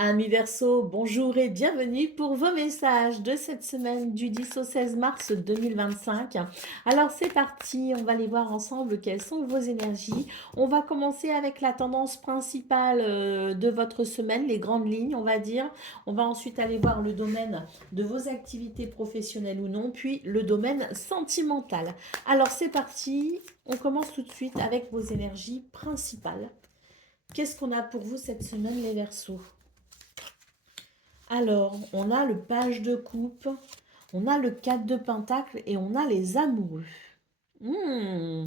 Amis Verseau, bonjour et bienvenue pour vos messages de cette semaine du 10 au 16 mars 2025. Alors c'est parti, on va aller voir ensemble quelles sont vos énergies. On va commencer avec la tendance principale de votre semaine, les grandes lignes, on va dire. On va ensuite aller voir le domaine de vos activités professionnelles ou non, puis le domaine sentimental. Alors c'est parti, on commence tout de suite avec vos énergies principales. Qu'est-ce qu'on a pour vous cette semaine, les Verseaux? Alors, on a le page de coupe, on a le 4 de pentacle et on a les amoureux. Hmm.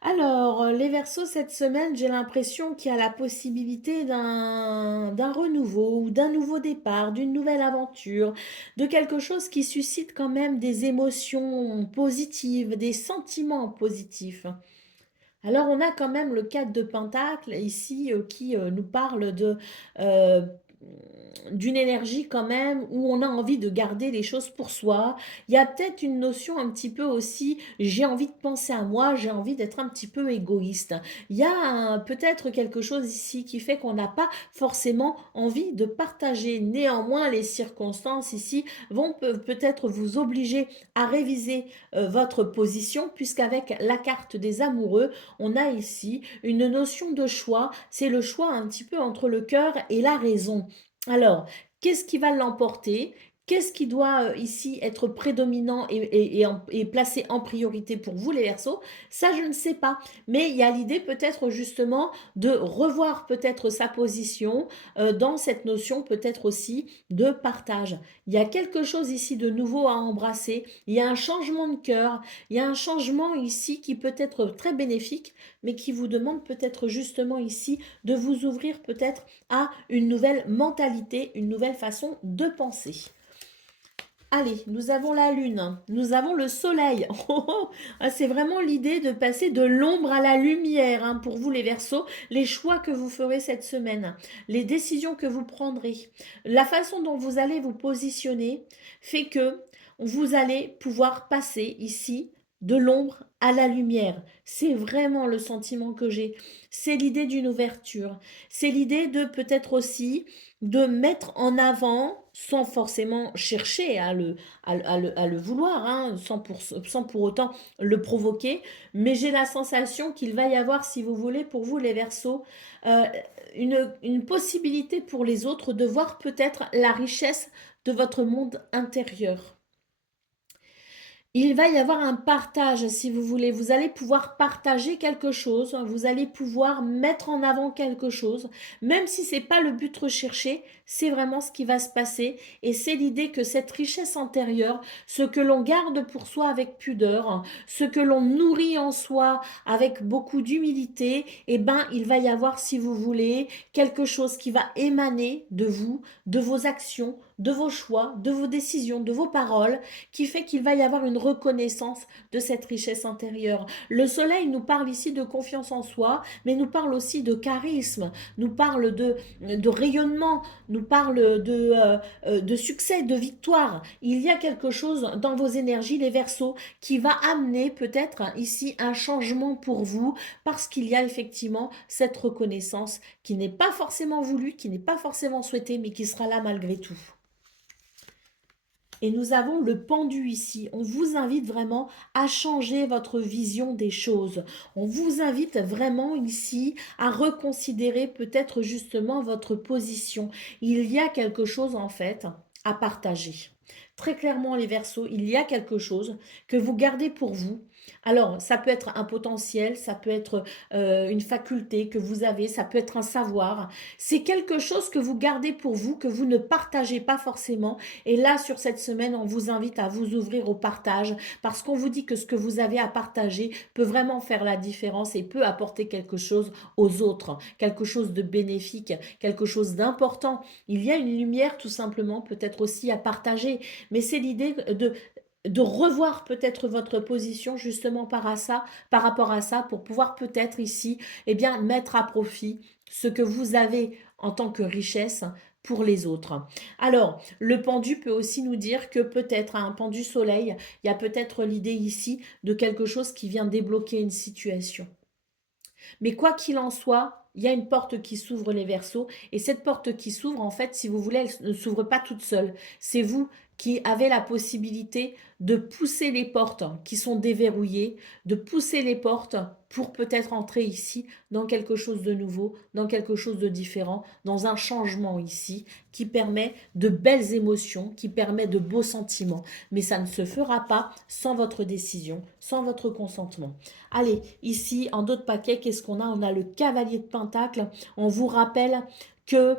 Alors, les Verseaux, cette semaine, j'ai l'impression qu'il y a la possibilité d'un renouveau ou d'un nouveau départ, d'une nouvelle aventure, de quelque chose qui suscite quand même des émotions positives, des sentiments positifs. Alors, on a quand même le 4 de pentacle ici qui nous parle euh, d'une énergie quand même où on a envie de garder les choses pour soi. Il y a peut-être une notion un petit peu aussi, j'ai envie de penser à moi, j'ai envie d'être un petit peu égoïste. Il y a peut-être quelque chose ici qui fait qu'on n'a pas forcément envie de partager. Néanmoins, les circonstances ici vont peut-être vous obliger à réviser votre position puisqu'avec la carte des amoureux, on a ici une notion de choix. C'est le choix un petit peu entre le cœur et la raison. Alors, qu'est-ce qui va l'emporter? Qu'est-ce qui doit ici être prédominant et placé en priorité pour vous, les Verseaux? Ça, je ne sais pas. Mais il y a l'idée peut-être justement de revoir peut-être sa position dans cette notion peut-être aussi de partage. Il y a quelque chose ici de nouveau à embrasser. Il y a un changement de cœur. Il y a un changement ici qui peut être très bénéfique, mais qui vous demande peut-être justement ici de vous ouvrir peut-être à une nouvelle mentalité, une nouvelle façon de penser. Allez, nous avons la lune, nous avons le soleil. Oh, oh, ah, c'est vraiment l'idée de passer de l'ombre à la lumière hein, pour vous les Verseaux, les choix que vous ferez cette semaine, les décisions que vous prendrez, la façon dont vous allez vous positionner fait que vous allez pouvoir passer ici de l'ombre à la lumière. C'est vraiment le sentiment que j'ai. C'est l'idée d'une ouverture. C'est l'idée de peut-être aussi de mettre en avant, sans forcément chercher à le vouloir, hein, sans pour autant le provoquer, mais j'ai la sensation qu'il va y avoir, si vous voulez, pour vous les Verseaux, euh, une possibilité pour les autres de voir peut-être la richesse de votre monde intérieur. Il va y avoir un partage, si vous voulez. Vous allez pouvoir partager quelque chose, vous allez pouvoir mettre en avant quelque chose, même si c'est pas le but recherché, c'est vraiment ce qui va se passer. Et c'est l'idée que cette richesse antérieure, ce que l'on garde pour soi avec pudeur, ce que l'on nourrit en soi avec beaucoup d'humilité, eh ben, il va y avoir, si vous voulez, quelque chose qui va émaner de vous, de vos actions, de vos choix, de vos décisions, de vos paroles qui fait qu'il va y avoir une reconnaissance de cette richesse intérieure. Le soleil nous parle ici de confiance en soi, mais nous parle aussi de charisme, nous parle de rayonnement, nous parle de succès, de victoire. Il y a quelque chose dans vos énergies, les Verseaux, qui va amener peut-être ici un changement pour vous, parce qu'il y a effectivement cette reconnaissance qui n'est pas forcément voulue, qui n'est pas forcément souhaitée, mais qui sera là malgré tout. Et nous avons le pendu ici. On vous invite vraiment à changer votre vision des choses. On vous invite vraiment ici à reconsidérer peut-être justement votre position. Il y a quelque chose en fait à partager. Très clairement les Verseaux, il y a quelque chose que vous gardez pour vous. Alors, ça peut être un potentiel, ça peut être une faculté que vous avez, ça peut être un savoir. C'est quelque chose que vous gardez pour vous, que vous ne partagez pas forcément et là, sur cette semaine, on vous invite à vous ouvrir au partage parce qu'on vous dit que ce que vous avez à partager peut vraiment faire la différence et peut apporter quelque chose aux autres, quelque chose de bénéfique, quelque chose d'important. Il y a une lumière tout simplement peut-être aussi à partager, mais c'est l'idée de revoir peut-être votre position justement par rapport à ça pour pouvoir peut-être ici eh bien, mettre à profit ce que vous avez en tant que richesse pour les autres. Alors, le pendu peut aussi nous dire que peut-être un pendu soleil, il y a peut-être l'idée ici de quelque chose qui vient débloquer une situation. Mais quoi qu'il en soit, il y a une porte qui s'ouvre les Verseaux. Et cette porte qui s'ouvre, en fait, si vous voulez, elle ne s'ouvre pas toute seule. C'est vous qui avez la possibilité de pousser les portes qui sont déverrouillées, de pousser les portes pour peut-être entrer ici dans quelque chose de nouveau, dans quelque chose de différent, dans un changement ici qui permet de belles émotions, qui permet de beaux sentiments. Mais ça ne se fera pas sans votre décision, sans votre consentement. Allez, ici, en d'autres paquets, qu'est-ce qu'on a? On a le cavalier de Pentacle. On vous rappelle que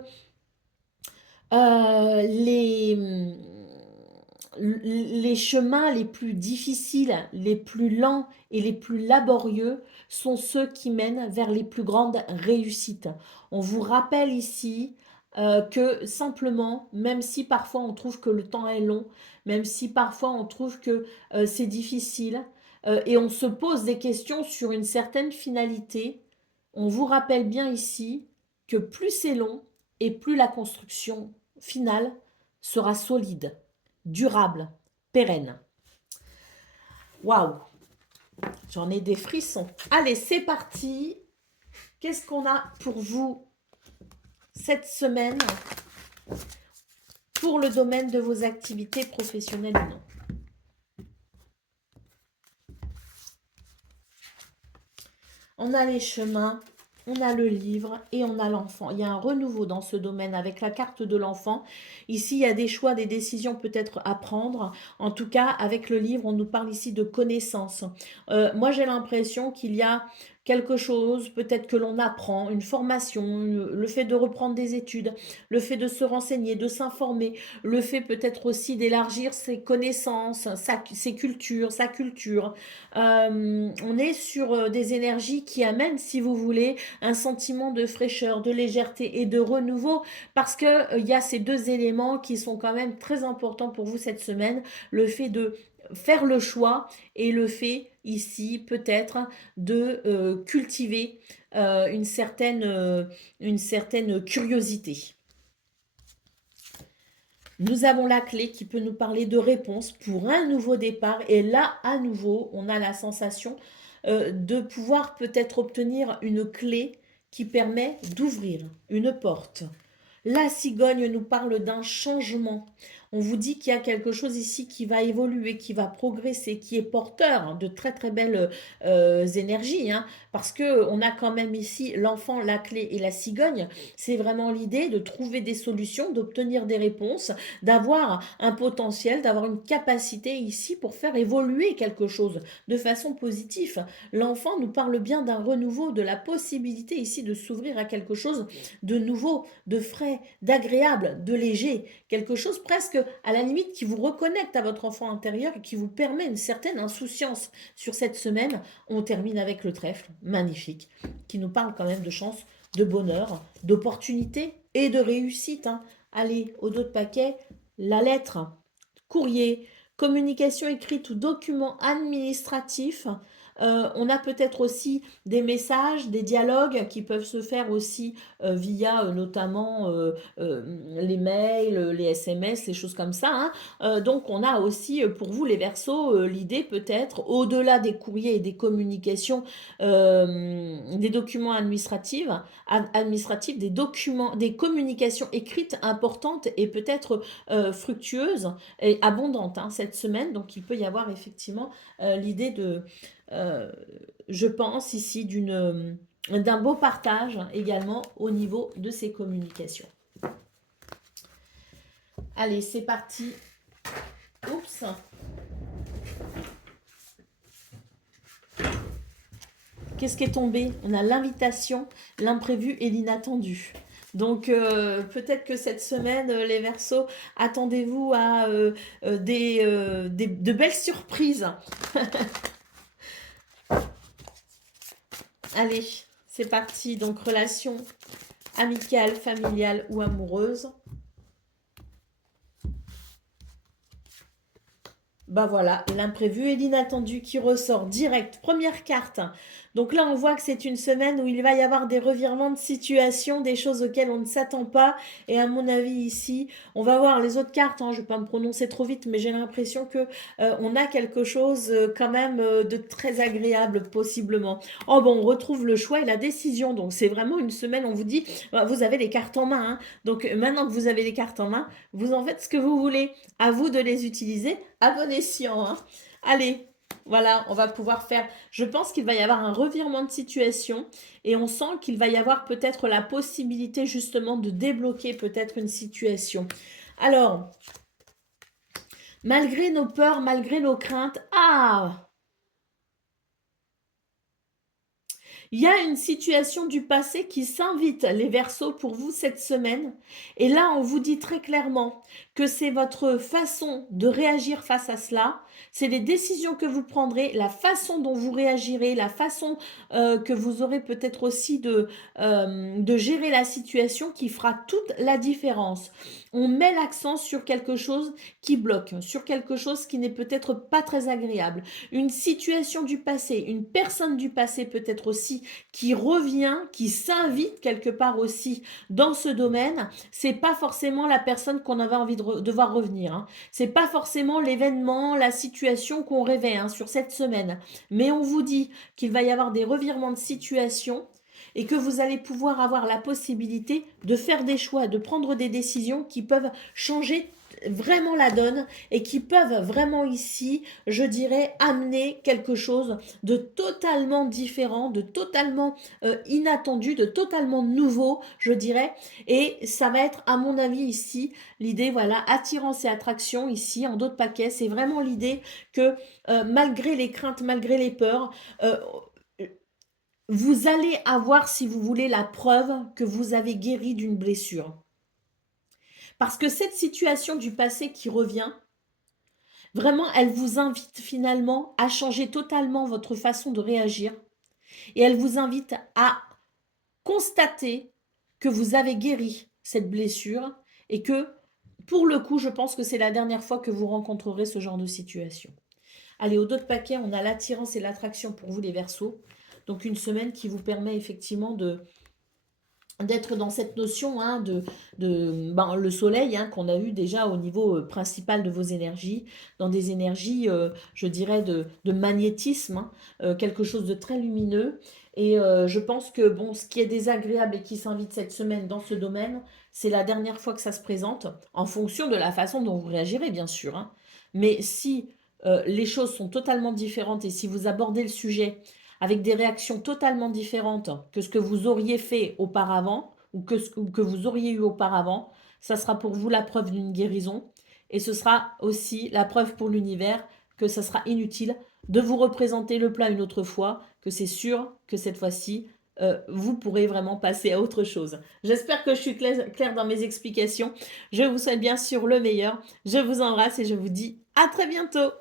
les chemins les plus difficiles, les plus lents et les plus laborieux sont ceux qui mènent vers les plus grandes réussites. On vous rappelle ici que simplement, même si parfois on trouve que le temps est long, même si parfois on trouve que c'est difficile, et on se pose des questions sur une certaine finalité, on vous rappelle bien ici que plus c'est long et plus la construction finale sera solide, durable, pérenne. Waouh, j'en ai des frissons. Allez, c'est parti. Qu'est-ce qu'on a pour vous cette semaine pour le domaine de vos activités professionnelles ou non? On a les chemins, on a le livre et on a l'enfant. Il y a un renouveau dans ce domaine avec la carte de l'enfant. Ici, il y a des choix, des décisions peut-être à prendre. En tout cas, avec le livre, on nous parle ici de connaissances. Moi, j'ai l'impression qu'il y a quelque chose, peut-être que l'on apprend, une formation, le fait de reprendre des études, le fait de se renseigner, de s'informer, le fait peut-être aussi d'élargir ses connaissances, ses cultures, sa culture. On est sur des énergies qui amènent, si vous voulez, un sentiment de fraîcheur, de légèreté et de renouveau, parce que il y a ces deux éléments qui sont quand même très importants pour vous cette semaine, le fait de faire le choix et le fait ici peut-être de cultiver une certaine curiosité. Nous avons la clé qui peut nous parler de réponse pour un nouveau départ. Et là, à nouveau, on a la sensation de pouvoir peut-être obtenir une clé qui permet d'ouvrir une porte. La cigogne nous parle d'un changement. On vous dit qu'il y a quelque chose ici qui va évoluer, qui va progresser, qui est porteur de très très belles énergies, hein, parce que on a quand même ici l'enfant, la clé et la cigogne. C'est vraiment l'idée de trouver des solutions, d'obtenir des réponses, d'avoir un potentiel, d'avoir une capacité ici pour faire évoluer quelque chose de façon positive. L'enfant nous parle bien d'un renouveau, de la possibilité ici de s'ouvrir à quelque chose de nouveau, de frais, d'agréable, de léger, quelque chose presque à la limite qui vous reconnecte à votre enfant intérieur et qui vous permet une certaine insouciance sur cette semaine. On termine avec le trèfle, magnifique, qui nous parle quand même de chance, de bonheur, d'opportunité et de réussite, hein. Allez, au dos de paquet, la lettre, courrier, communication écrite ou document administratif. On a peut-être aussi des messages, des dialogues qui peuvent se faire aussi via notamment les mails, les SMS, les choses comme ça, hein. Donc on a aussi pour vous les Verseaux l'idée peut-être au-delà des courriers et des communications, des documents administratifs, des documents, des communications écrites importantes et peut-être fructueuses et abondante, hein, cette semaine. Donc, il peut y avoir effectivement l'idée de, je pense ici, d'un beau partage également au niveau de ces communications. Allez, c'est parti. Oups. Qu'est-ce qui est tombé? On a l'invitation, l'imprévu et l'inattendu. Donc peut-être que cette semaine, les Verseaux, attendez-vous à de belles surprises. Allez, c'est parti. Donc relation amicale, familiale ou amoureuse. Bah voilà, l'imprévu et l'inattendu qui ressort direct. Première carte. Donc là, on voit que c'est une semaine où il va y avoir des revirements de situation, des choses auxquelles on ne s'attend pas. Et à mon avis, ici, on va voir les autres cartes. Hein, je ne vais pas me prononcer trop vite, mais j'ai l'impression que on a quelque chose quand même de très agréable, possiblement. Oh bon, on retrouve le choix et la décision. Donc c'est vraiment une semaine, on vous dit, vous avez les cartes en main. Hein. Donc maintenant que vous avez les cartes en main, vous en faites ce que vous voulez. À vous de les utiliser à bon escient. Hein. Allez, voilà, on va pouvoir faire. Je pense qu'il va y avoir un revirement de situation et on sent qu'il va y avoir peut-être la possibilité justement de débloquer peut-être une situation. Alors, malgré nos peurs, malgré nos craintes, il y a une situation du passé qui s'invite, les Verseaux, pour vous cette semaine. Et là, on vous dit très clairement que c'est votre façon de réagir face à cela. C'est les décisions que vous prendrez, la façon dont vous réagirez, la façon que vous aurez peut-être aussi de gérer la situation qui fera toute la différence. On met l'accent sur quelque chose qui bloque, sur quelque chose qui n'est peut-être pas très agréable. Une situation du passé, une personne du passé peut-être aussi qui revient, qui s'invite quelque part aussi dans ce domaine, c'est pas forcément la personne qu'on avait envie de voir revenir. Hein. C'est pas forcément l'événement, la situation qu'on rêvait sur cette semaine. Mais on vous dit qu'il va y avoir des revirements de situation et que vous allez pouvoir avoir la possibilité de faire des choix, de prendre des décisions qui peuvent changer vraiment la donne et qui peuvent vraiment ici, je dirais, amener quelque chose de totalement différent, de totalement inattendu, de totalement nouveau, je dirais. Et ça va être, à mon avis, ici, l'idée, voilà, attirance et attraction, ici, en d'autres paquets, c'est vraiment l'idée que malgré les craintes, malgré les peurs, vous allez avoir, si vous voulez, la preuve que vous avez guéri d'une blessure. Parce que cette situation du passé qui revient, vraiment, elle vous invite finalement à changer totalement votre façon de réagir et elle vous invite à constater que vous avez guéri cette blessure et que, pour le coup, je pense que c'est la dernière fois que vous rencontrerez ce genre de situation. Allez, au dos de paquet, on a l'attirance et l'attraction pour vous les Verseaux. Donc une semaine qui vous permet effectivement d'être dans cette notion le soleil qu'on a eu déjà au niveau principal de vos énergies, dans des énergies, je dirais, de magnétisme, quelque chose de très lumineux. Et je pense que bon, ce qui est désagréable et qui s'invite cette semaine dans ce domaine, c'est la dernière fois que ça se présente, en fonction de la façon dont vous réagirez, bien sûr. Hein. Mais si les choses sont totalement différentes et si vous abordez le sujet avec des réactions totalement différentes que ce que vous auriez fait auparavant ou que vous auriez eu auparavant, ça sera pour vous la preuve d'une guérison et ce sera aussi la preuve pour l'univers que ça sera inutile de vous représenter le plat une autre fois, que c'est sûr que cette fois-ci, vous pourrez vraiment passer à autre chose. J'espère que je suis claire dans mes explications. Je vous souhaite bien sûr le meilleur. Je vous embrasse et je vous dis à très bientôt.